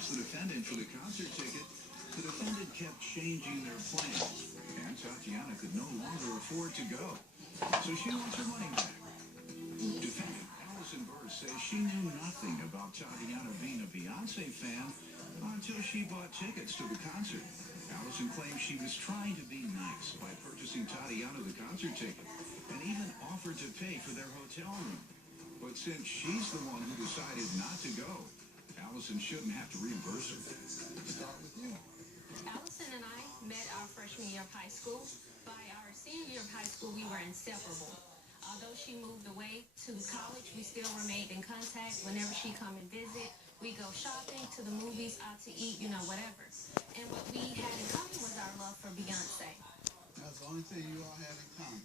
force the defendant for the concert ticket, the defendant kept changing their plans, and Tatiana could no longer afford to go. So she wants her money back. Defendant burse says she knew nothing about Tatiana being a Beyonce fan until she bought tickets to the concert. Allison claims she was trying to be nice by purchasing Tatiana the concert ticket and even offered to pay for their hotel room. But since she's the one who decided not to go, Allison shouldn't have to reimburse her. Start with you. Allison and I met our freshman year of high school. By our senior year of high school, we were inseparable. Although she moved away to college, we still remained in contact. Whenever she come and visit, we go shopping, to the movies, out to eat, whatever. And what we had in common was our love for Beyonce. That's the only thing you all had in common.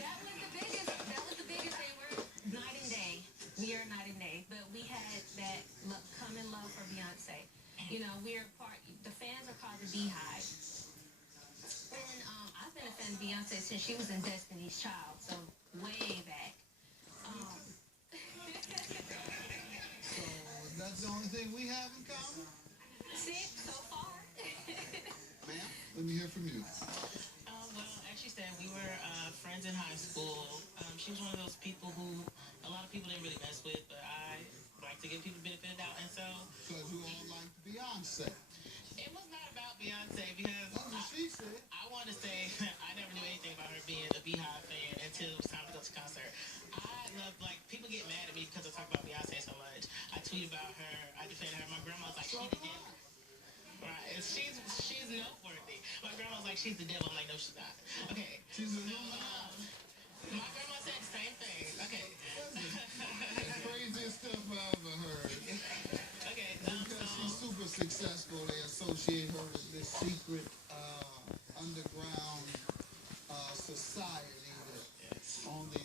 That was the biggest thing. We're night and day. We are night and day. But we had that common love for Beyonce. We're part, the fans are called the Beehive. And I've been a fan of Beyonce since she was in Destiny's Child, so way back. So that's the only thing we have in common? See, so far. Ma'am, let me hear from you. Well, as she said, we were friends in high school. She was one of those people who a lot of people didn't really mess with, but I like to give people a benefit of the doubt, and so... Because you all like Beyonce. It was not about Beyonce, because she said. I want to say I never knew anything about her being a Beehive fan until it was time to go to concert. I love, people get mad at me because I talk about Beyonce so much. I tweet about her, I defend her. My grandma's like, she's the devil. Right, and she's noteworthy. My grandma's like, she's the devil. I'm like, no, she's not. Okay. She's a my grandma said the same thing. Okay. The craziest stuff I ever heard. Okay. Because she's super successful, they associate her with this secret underground society that only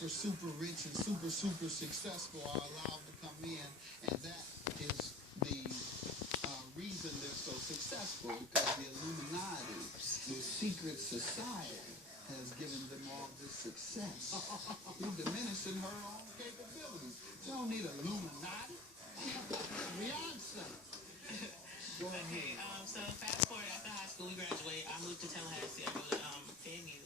the super rich and super successful are allowed to come in, and that is the reason they're so successful, because the Illuminati, the secret society, has given them all this success. You're diminishing her own capabilities. She don't need Illuminati. Beyonce. Go ahead. Okay, so fast forward after high school, we graduate. I moved to Tallahassee. I go to FAMU.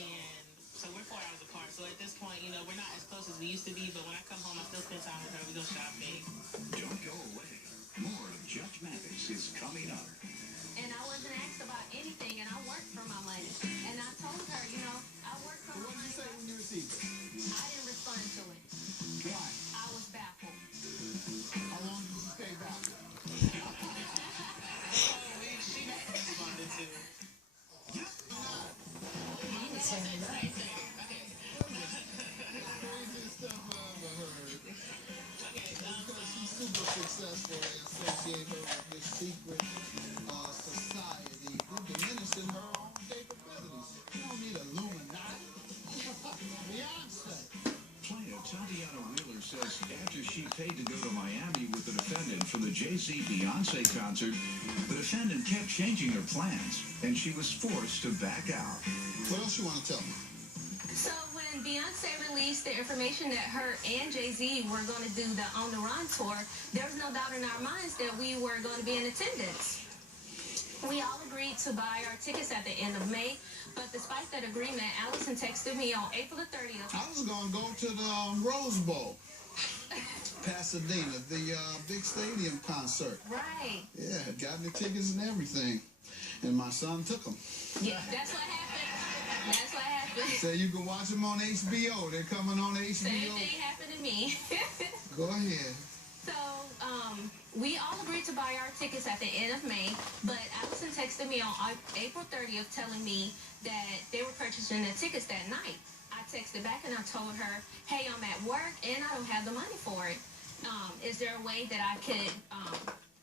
And so we're 4 hours apart. So at this point, we're not as close as we used to be, but when I come home, I still spend time with her. We go shopping. Don't go away. More of Judge Mathis is coming up. And I wasn't asked about anything, and I worked for my money. And I told her, I worked for my money. What did you say when you received it? I didn't respond to it. Why? I was baffled. How long did you stay back? She responded to. Craziest stuff I ever heard. Because she's super successful, they associate her with this secret society. You're diminishing her own capabilities. You don't need Illuminati. Beyonce. Plaintiff Tatiana Wheeler says after she paid to go to Miami with the defendant for the Jay-Z Beyonce concert, the defendant kept changing her plans, and she was forced to back out. What else you want to tell me? So when Beyonce released the information that her and Jay-Z were going to do the On the Run tour, there was no doubt in our minds that we were going to be in attendance. We all agreed to buy our tickets at the end of May, but despite that agreement, Allison texted me on April the 30th. I was going to go to the Rose Bowl, Pasadena, the big stadium concert. Right. Yeah, got me tickets and everything, and my son took them. Yeah, that's what happened. That's what happened. So you can watch them on HBO. They're coming on HBO. Same thing happened to me. Go ahead. So, we all agreed to buy our tickets at the end of May, but Allison texted me on April 30th telling me that they were purchasing the tickets that night. I texted back and I told her, hey, I'm at work and I don't have the money for it. Is there a way that I could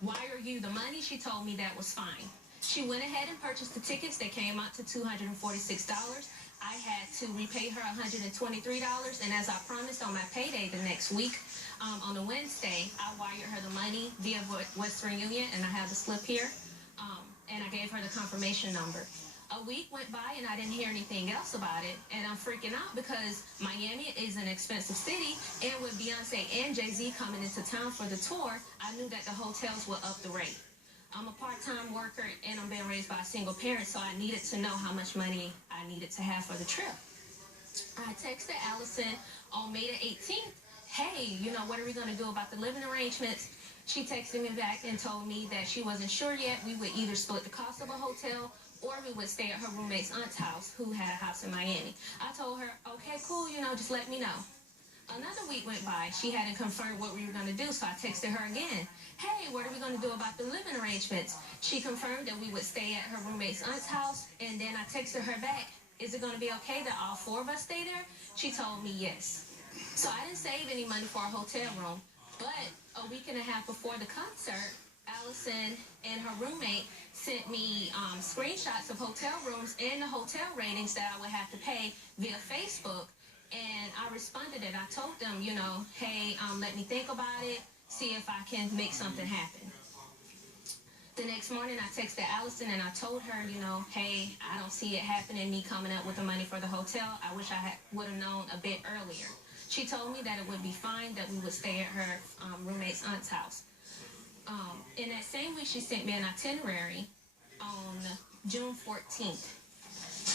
wire you the money? She told me that was fine. She went ahead and purchased the tickets. They came out to $246. I had to repay her $123, and as I promised on my payday the next week, on a Wednesday, I wired her the money via Western Union, and I have the slip here, and I gave her the confirmation number. A week went by and I didn't hear anything else about it, and I'm freaking out because Miami is an expensive city, and with Beyonce and Jay-Z coming into town for the tour, I knew that the hotels would up the rate. I'm a part-time worker and I'm being raised by a single parent, so I needed to know how much money I needed to have for the trip. I texted Allison on May the 18th, hey, what are we going to do about the living arrangements? She texted me back and told me that she wasn't sure yet. We would either split the cost of a hotel or we would stay at her roommate's aunt's house, who had a house in Miami. I told her, okay, cool, just let me know. Another week went by. She hadn't confirmed what we were going to do, so I texted her again. Hey, what are we going to do about the living arrangements? She confirmed that we would stay at her roommate's aunt's house, and then I texted her back, is it going to be okay that all four of us stay there? She told me yes. So I didn't save any money for a hotel room, but a week and a half before the concert, Allison and her roommate sent me screenshots of hotel rooms and the hotel ratings that I would have to pay via Facebook. And I responded and I told them, hey, let me think about it, see if I can make something happen. The next morning I texted Allison and I told her, hey, I don't see it happening, me coming up with the money for the hotel. I wish I would have known a bit earlier. She told me that it would be fine, that we would stay at her roommate's aunt's house. In that same week, she sent me an itinerary on June 14th.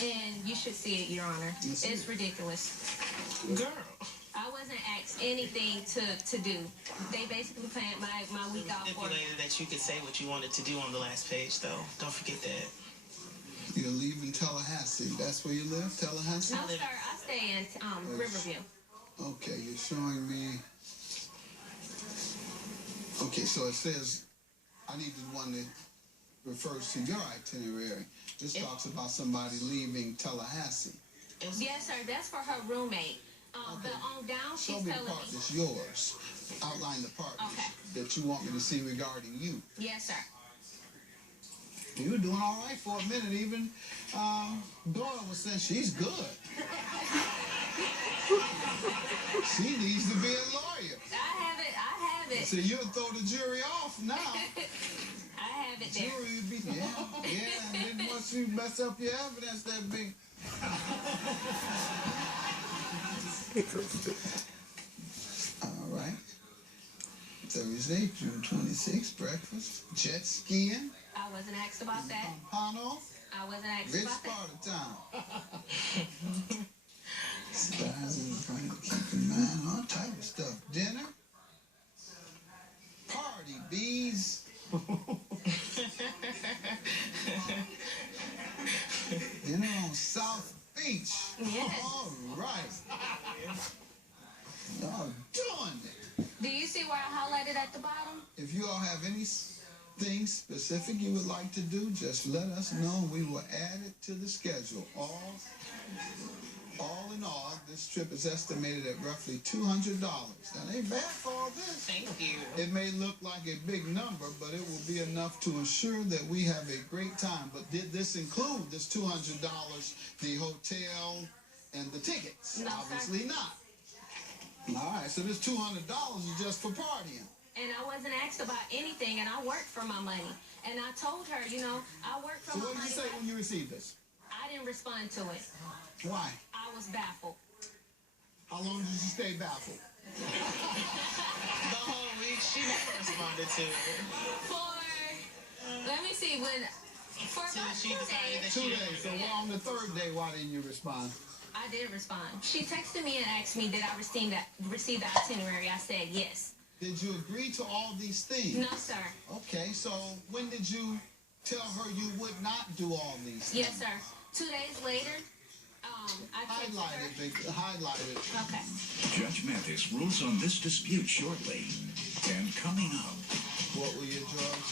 And you should see it, Your Honor. It's ridiculous. Girl. I wasn't asked anything to do. They basically planned my week out for me. Stipulated that you could say what you wanted to do on the last page, though. Don't forget that. You're leaving Tallahassee. That's where you live, Tallahassee? No, sir. I stay in Riverview. Okay, you're showing me. Okay, so it says, I need the one that refers to your itinerary. This talks about somebody leaving Tallahassee. Yes, sir. That's for her roommate. Okay. But on down, she's Show me the telling part me. that's yours. Outline the part that you want me to see regarding you. Yes, sir. You were doing all right for a minute. Even Doyle was saying she's good. She needs to be a lawyer. I have it. So you'll throw the jury off now. I have it there. Jury would be, and then once you mess up your evidence, that big. All right. Thursday, June 26th, breakfast, jet skiing. I wasn't asked about that. Pompano. I wasn't asked Rich about that. part of town. Guys, I'm trying to keep in mind all type of stuff. Dinner. Party, bees. Dinner on South Beach. Yes. All right. Y'all doing it. Do you see where I highlighted at the bottom? If you all have anything specific you would like to do, just let us know. We will add it to the schedule. All in all, this trip is estimated at roughly $200. That ain't bad for all this. Thank you. It may look like a big number, but it will be enough to ensure that we have a great time. But did this include this $200, the hotel, and the tickets? No, obviously not. All right, so this $200 is just for partying. And I wasn't asked about anything, and I worked for my money. And I told her, I work for So my what did money. you say when you received this? I didn't respond to it. Why? I was baffled. How long did you stay baffled? The whole week, she never responded to it. Let me see, for Till about she 2 decided days. that 2 days. So on the third day, why didn't you respond? I didn't respond. She texted me and asked me, did I receive the itinerary? I said yes. Did you agree to all these things? No, sir. Okay, so when did you tell her you would not do all these things? Yes, sir. 2 days later, I texted her. Highlight it. Okay. Judge Mathis rules on this dispute shortly. And coming up. What were your drugs?